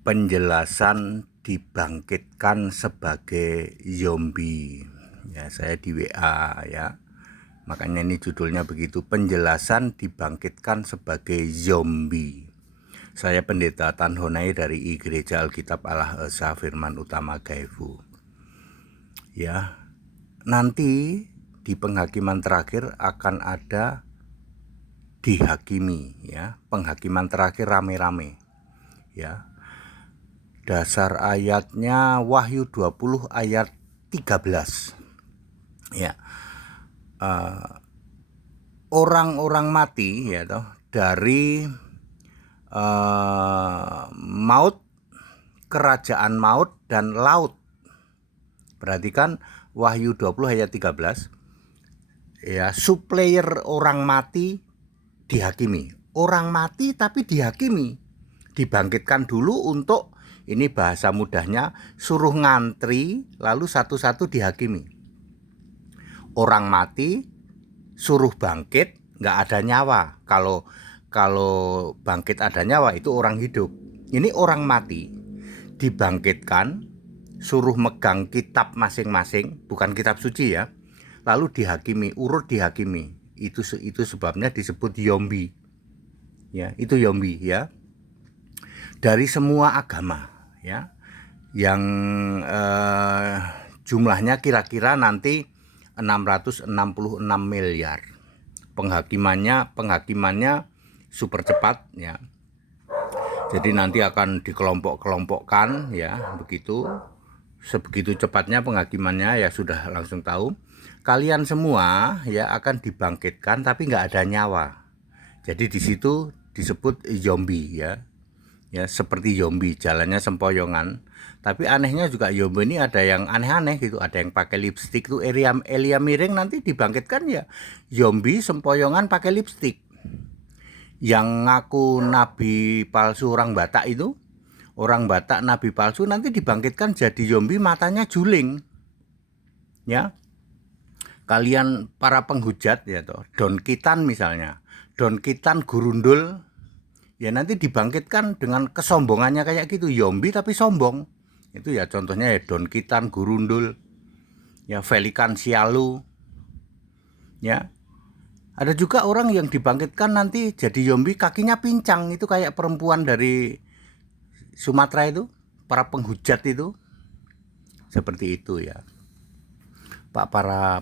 penjelasan dibangkitkan sebagai zombie. Ya, saya di WA ya. Makanya ini judulnya begitu, penjelasan dibangkitkan sebagai zombie. Saya Pendeta Tan Honai dari Gereja Alkitab Allah Esa Firman Utama Gaifu. Ya, nanti di penghakiman terakhir akan ada dihakimi ya, penghakiman terakhir rame-rame ya. Dasar ayatnya Wahyu 20 ayat 13 ya. Orang-orang mati ya toh dari maut, kerajaan maut dan laut. Perhatikan Wahyu 20 ayat 13 ya, supplier orang mati dihakimi. Orang mati tapi dihakimi, dibangkitkan dulu untuk, ini bahasa mudahnya, suruh ngantri lalu satu-satu dihakimi. Orang mati suruh bangkit, nggak ada nyawa. Kalau bangkit ada nyawa itu orang hidup. Ini orang mati dibangkitkan, suruh megang kitab masing-masing, bukan kitab suci ya, lalu dihakimi, urut dihakimi. Itu sebabnya disebut zombie ya, itu zombie ya. Dari semua agama ya, yang jumlahnya kira-kira nanti 666 miliar. Penghakimannya super cepat ya. Jadi nanti akan dikelompok-kelompokkan ya, begitu. Sebegitu cepatnya penghakimannya ya, sudah langsung tahu. Kalian semua ya akan dibangkitkan tapi nggak ada nyawa. Jadi di situ disebut zombie ya. Ya, seperti zombie, jalannya sempoyongan. Tapi anehnya juga zombie ini ada yang aneh-aneh gitu. Ada yang pakai lipstik tuh, Elia Miring nanti dibangkitkan ya zombie sempoyongan pakai lipstik. Yang ngaku nabi palsu orang Batak itu, orang Batak nabi palsu nanti dibangkitkan jadi zombie, matanya juling. Ya. Kalian para penghujat ya toh, Don Kitan misalnya. Don Kitan gurundul ya nanti dibangkitkan dengan kesombongannya kayak gitu, zombie tapi sombong. Itu ya contohnya ya Don Kitan gurundul ya, Felikan Sialu ya. Ada juga orang yang dibangkitkan nanti jadi zombie kakinya pincang, itu kayak perempuan dari Sumatera itu, para penghujat itu. Seperti itu ya. Pak,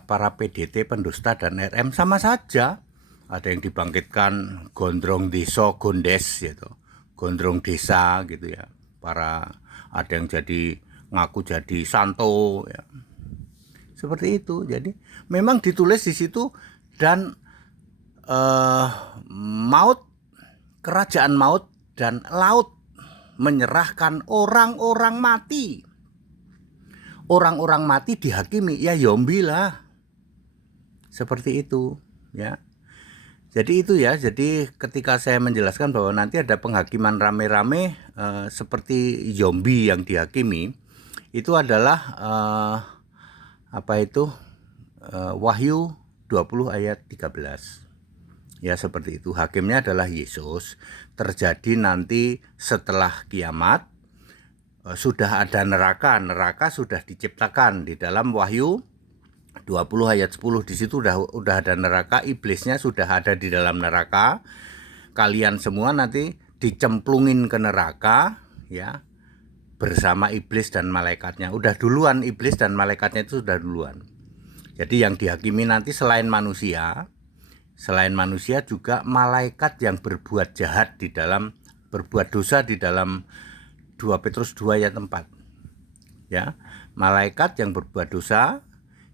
para PDT, pendusta dan RM sama saja. Ada yang dibangkitkan gondrong desa, gondes gitu, gondrong desa gitu ya. Ada yang jadi ngaku jadi santo ya. Seperti itu. Jadi memang ditulis di situ, dan maut, kerajaan maut dan laut menyerahkan orang-orang mati. Orang-orang mati dihakimi ya zombie lah. Seperti itu ya. Jadi itu ya, jadi ketika saya menjelaskan bahwa nanti ada penghakiman rame-rame seperti zombie yang dihakimi, itu adalah Wahyu 20 ayat 13. Ya seperti itu, hakimnya adalah Yesus. Terjadi nanti setelah kiamat, sudah ada neraka sudah diciptakan di dalam Wahyu 20 ayat 10. Di situ udah ada neraka, iblisnya sudah ada di dalam neraka. Kalian semua nanti dicemplungin ke neraka ya, bersama iblis dan malaikatnya. Udah duluan, iblis dan malaikatnya itu sudah duluan. Jadi yang dihakimi nanti selain manusia juga malaikat yang berbuat jahat di dalam, berbuat dosa di dalam 2 Petrus 2 ayat 4. Ya, malaikat yang berbuat dosa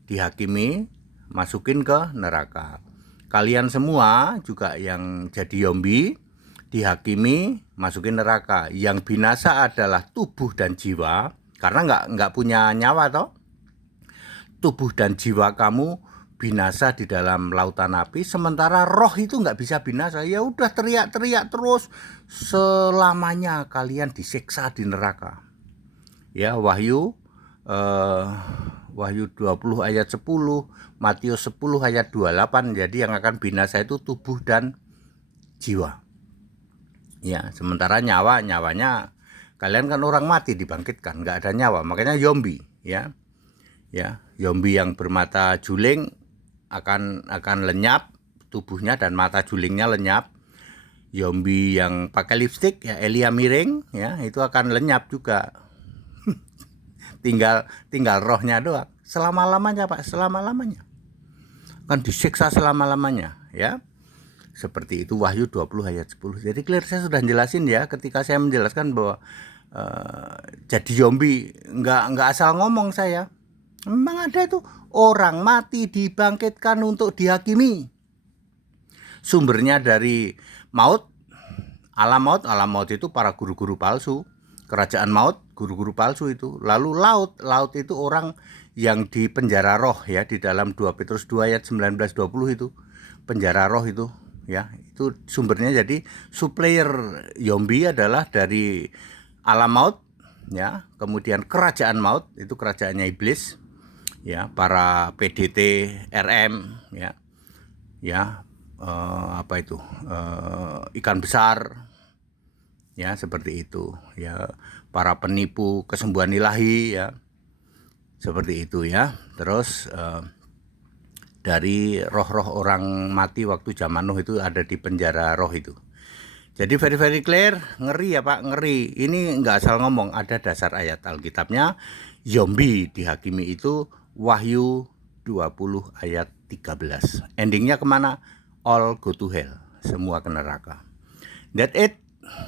dihakimi, masukin ke neraka. Kalian semua juga yang jadi zombie dihakimi, masukin neraka. Yang binasa adalah tubuh dan jiwa, karena nggak punya nyawa toh. Tubuh dan jiwa kamu binasa di dalam lautan api, sementara roh itu nggak bisa binasa. Ya udah teriak-teriak terus, selamanya kalian disiksa di neraka. Ya, Wahyu 20 ayat 10, Matius 10 ayat 28. Jadi yang akan binasa itu tubuh dan jiwa. Ya, sementara nyawanya Kalian kan orang mati dibangkitkan, nggak ada nyawa, makanya zombie, ya. Zombie yang bermata juling akan lenyap tubuhnya dan mata julingnya lenyap. Zombie yang pakai lipstik, ya Elia miring, ya itu akan lenyap juga. tinggal rohnya doang. Selama-lamanya, Pak, selama-lamanya. Kan disiksa selama-lamanya, ya. Seperti itu Wahyu 20 ayat 10. Jadi clear, saya sudah jelasin ya ketika saya menjelaskan bahwa jadi zombie nggak asal ngomong saya. Memang ada itu orang mati dibangkitkan untuk dihakimi. Sumbernya dari maut, alam maut itu para guru-guru palsu. Kerajaan maut, guru-guru palsu itu. Lalu laut itu orang yang di penjara roh, ya, di dalam 2 Petrus 2 ayat 19-20 itu. Penjara roh itu, ya, itu sumbernya. Jadi supplier zombie adalah dari alam maut, ya, kemudian kerajaan maut itu kerajaannya iblis, ya, para PDT RM, ikan besar, ya, seperti itu, ya, para penipu kesembuhan ilahi, ya, seperti itu, ya. Terus dari roh-roh orang mati waktu zaman Nuh itu ada di penjara roh itu. Jadi very clear, ngeri ya Pak, ngeri. Ini nggak asal ngomong, ada dasar ayat Alkitabnya. Zombie dihakimi itu Wahyu 20 ayat 13. Endingnya kemana? All go to hell, semua ke neraka. That's it.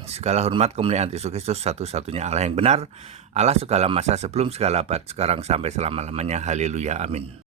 Segala hormat kemuliaan Yesus Kristus, satu-satunya Allah yang benar, Allah segala masa, sebelum segala abad, sekarang sampai selama-lamanya. Haleluya, amin.